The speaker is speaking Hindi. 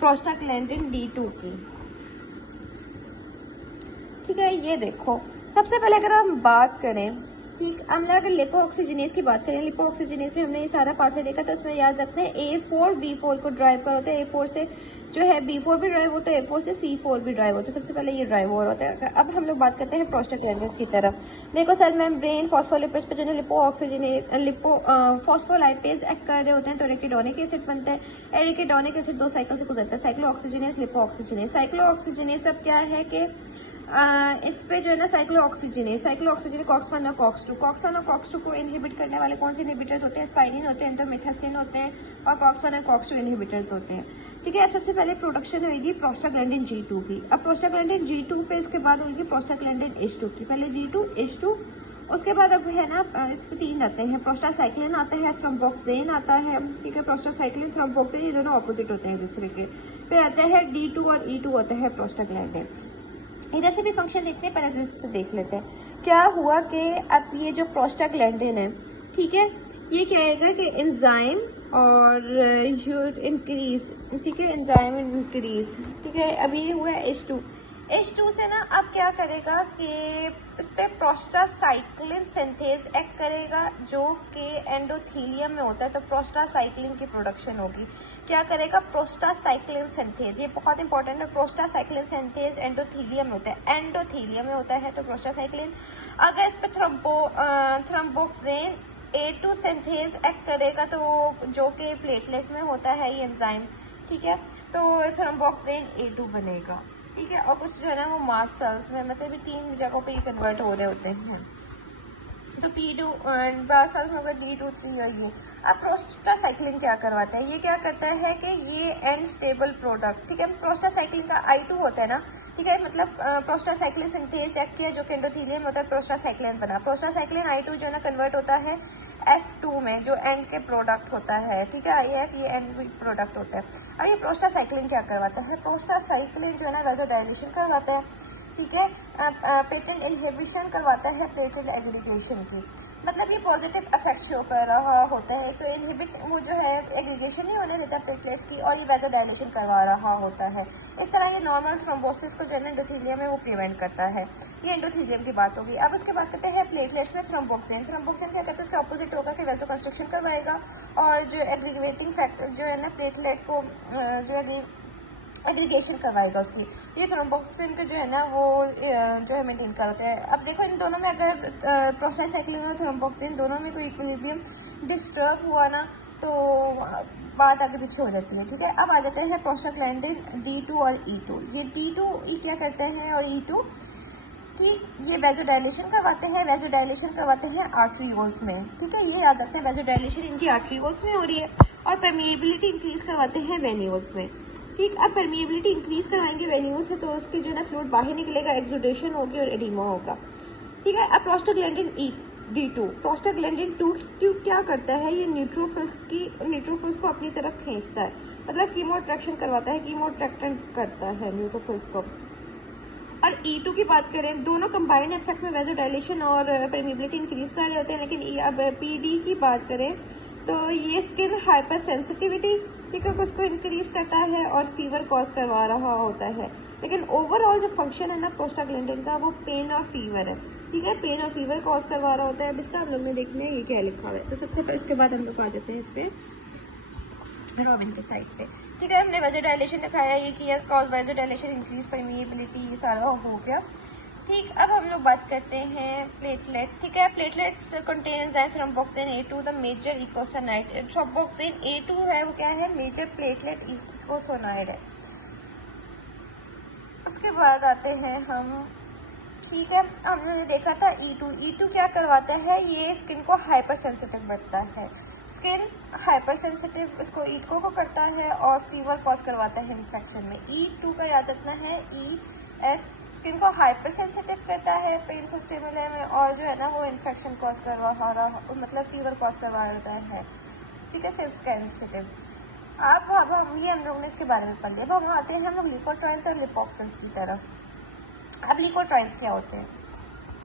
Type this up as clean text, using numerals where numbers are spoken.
प्रोस्टाग्लैंडिन D2 की। ठीक है, ये देखो सबसे पहले अगर हम बात करें, ठीक, हमने अगर लिपो ऑक्सीजनेस की बात करें, लिपो ऑक्सीजनेस में हमने ये सारा पाथवे देखा था, उसमें याद रखते हैं A4 B4 को ड्राइव कर होता है, A4 से जो है B4 भी ड्राइव होता है, A4 से C4 भी ड्राइव होता है, सबसे पहले ये ड्राइव हो रहा होता है। अब हम लोग बात करते हैं प्रोस्टाग्लैंडिन्स की तरफ। देखो सेल मेम्ब्रेन फॉस्फोलिपिड्स पे जो लिपो ऑक्सीजनेस फॉस्फोलाइपेज एक्ट कर रहे होते हैं तो एरिकिडोनिक एसिड बनता है। एरिकिडोनिक एसिड 2 साइकिल से गुजरता है, cyclo oxygenase, lipo oxygenase. Cyclo oxygenase अब क्या है कि इस पे जो है ना साइक्लो ऑक्सीजनेस COX1 और COX2 और COX2 को इनहिबिट करने वाले कौन से इनहिबिटर्स होते हैं? स्पाइरिन होते हैं, एंडोमेथासिन होते हैं और COX1 और COX2 इनहिबिटर्स होते हैं। ठीक है, अब सबसे पहले प्रोडक्शन होगी प्रोस्टाग्लैंडिन G2 की। अब प्रोस्टाग्लैंडिन G2 पे उसके बाद होगी प्रोस्टाग्लैंडिन H2 की। पहले G2 H2, उसके बाद अब है ना इस पे 3 आते हैं, प्रोस्टासाइक्लिन आता है, थ्रोम्बोक्सेन आता है। ठीक है, प्रोस्टासाइक्लिन थ्रोम्बोक्सेन ये दोनों ऑपोजिट होते हैं एक दूसरे के। फिर आता है D2 और E2 होता है प्रोस्टाग्लैंडिन। इधर से भी फंक्शन देखते हैं, पहले से देख लेते हैं क्या हुआ कि अब ये जो प्रोस्टाग्लैंडिन है, ठीक है, ये क्या आएगा कि एंजाइम और इंक्रीज, ठीक है, एंजाइम इंक्रीज। ठीक है, अभी ये हुआ H2 से ना अब क्या करेगा कि इस पे प्रोस्टासाइक्लिन सिंथेज एक्ट करेगा जो कि एंडोथीलियम में होता है, तो प्रोस्टासाइक्लिन की प्रोडक्शन होगी। क्या करेगा? प्रोस्टासाइक्लिन सिंथेज, ये बहुत इंपॉर्टेंट है। प्रोस्टासाइक्लिन सिंथेज एंडोथीलियम में होता है, एंडोथीलियम में होता है तो प्रोस्टासाइक्लिन। अगर इस पे थ्रोम्बोक्सेन A2 सिंथेज एक्ट करेगा तो जो कि प्लेटलेट में होता है ये एंजाइम, ठीक है, तो थ्रोम्बोक्सेन A2 बनेगा। ठीक है, और कुछ जो है ना वो मास्ट सेल्स में मतलब 3 जगहों पे ये कन्वर्ट हो रहे होते हैं, तो P2 मास्ट सेल्स में होगा D2 3 और ये। अब प्रोस्टासाइक्लिन क्या करवाता है? ये क्या करता है कि ये एंड स्टेबल प्रोडक्ट, ठीक है, प्रोस्टासाइक्लिन का I2 होता है ना, ठीक है, मतलब प्रोस्टासाइक्लिन सिंथेज एक्ट किया जो कि एंडोथीलियम होता है, प्रोस्टासाइक्लिन बना। प्रोस्टासाइक्लिन I2 जो है ना कन्वर्ट होता है F2 में जो एंड के प्रोडक्ट होता है, ठीक है, IF ये एंड प्रोडक्ट होता है। अब ये प्रोस्टासाइक्लिन क्या करवाता है? प्रोस्टासाइक्लिन जो है ना वैसोडाइलेशन करवाता है, ठीक है, पेटेंट इनहिबिशन करवाता है प्लेटलेट एग्रीगेशन की, मतलब ये पॉजिटिव इफेक्ट शो कर रहा होता है। तो इनहिबिट वो जो है एग्रीगेशन नहीं होने देता प्लेटलेट्स की और ये वैसोडाइलेशन करवा रहा होता है। इस तरह ये नॉर्मल थ्रोम्बोसिस को जो है एंडोथीलियम में वो प्रिवेंट करता है। ये एंडोथीलियम की बात होगी। अब उसके बाद कहते हैं प्लेटलेट्स में थ्रोम्बोक्सेन। थ्रोम्बोक्सेन क्या करता है? इसका अपोजिट होगा कि वैसो कंस्ट्रक्शन करवाएगा और जो एग्रीगेटिंग फैक्टर जो है ना प्लेटलेट को जो एग्रीगेशन करवाएगा उसकी। ये थ्रोम्बोक्सिन को जो है ना वो जो है मेंटेन करते हैं। अब देखो इन दोनों में अगर प्रोस्टासाइक्लिन और थ्रोम्बोक्सिन दोनों में कोई इक्विलिब्रियम डिस्टर्ब हुआ ना तो बात आगे पीछे हो जाती है। ठीक है, अब आ जाते हैं प्रोस्टाग्लैंडिन D2 और E2। ये D2 क्या करते हैं और E2 कि ये वैसोडाइलेशन करवाते हैं आर्टरियोल्स में। ठीक है, ये याद रखते हैं वैसोडाइलेशन इनकी आर्टरियोल्स में हो रही है और परमिएबिलिटी इंक्रीज करवाते हैं वेन्यूल्स में। ठीक, अब परमिएबिलिटी इंक्रीज करवाएंगे वेन्यूल से तो उसकी जो है ना फ्लूइड बाहर निकलेगा, एक्सुडेशन होगी और एडिमा होगा। ठीक है, अब प्रोस्टाग्लैंडिन D2, प्रोस्टाग्लैंडिन 2 क्या करता है? ये न्यूट्रोफिल्स को अपनी तरफ खींचता है, मतलब कीमो अट्रैक्शन करवाता है, कीमो अट्रैक्शन करता है न्यूट्रोफिल्स को। और E2 की बात करें, दोनों कंबाइंड इफेक्ट में वैसोडाइलेशन और परमिएबिलिटी इंक्रीज कर रहे होते हैं। लेकिन अब PD की बात करें तो ये स्किन हाइपर सेंसिटिविटी, ठीक है, उसको इंक्रीज करता है और फीवर कॉज करवा रहा होता है। लेकिन ओवरऑल जो फंक्शन है ना प्रोस्टाग्लैंडिन का वो पेन और फीवर है। ठीक है, पेन और फीवर कॉज करवा रहा होता है। अब इसका हम लोग ने देखना है ये क्या लिखा हुआ है। तो सबसे पहले इसके बाद हम लोग आ जाते हैं इस पे रॉबिन के साइड पे। ठीक है, हमने वैसोडाइलेशन दिखाया, ये किया कॉज वैसोडाइलेशन, इंक्रीज परमिएबिलिटी, ये सारा हो गया। ठीक, अब हम लोग बात करते हैं प्लेटलेट। ठीक है, platelets contain enzyme thromboxane A2 the major eicosanoid. Thromboxane A2 है वो क्या है? मेजर प्लेटलेट इकोसोनाइड है। उसके बाद आते हैं हम, ठीक है, हमने देखा था E2 क्या करवाता है? ये स्किन को हाइपर सेंसिटिव बनता है, स्किन हाइपर सेंसिटिव इसको E2 को करता है और फीवर कॉज करवाता है इन्फेक्शन में। E2 का याद रखना है ES, स्किन को हाइपर सेंसिटिव करता है पेनफुल स्टिमुली में और जो है ना वो इन्फेक्शन कॉज करवा रहा, मतलब फीवर कॉज करवा देता है। ठीक है, सेंसिटिव। अब हम लोग ने इसके बारे में पढ़ लिया। अब हम आते हैं हम लोग लिपोट्राइन्स और लिपोक्सिन्स की तरफ। अब लिपोट्राइन्स क्या होते हैं?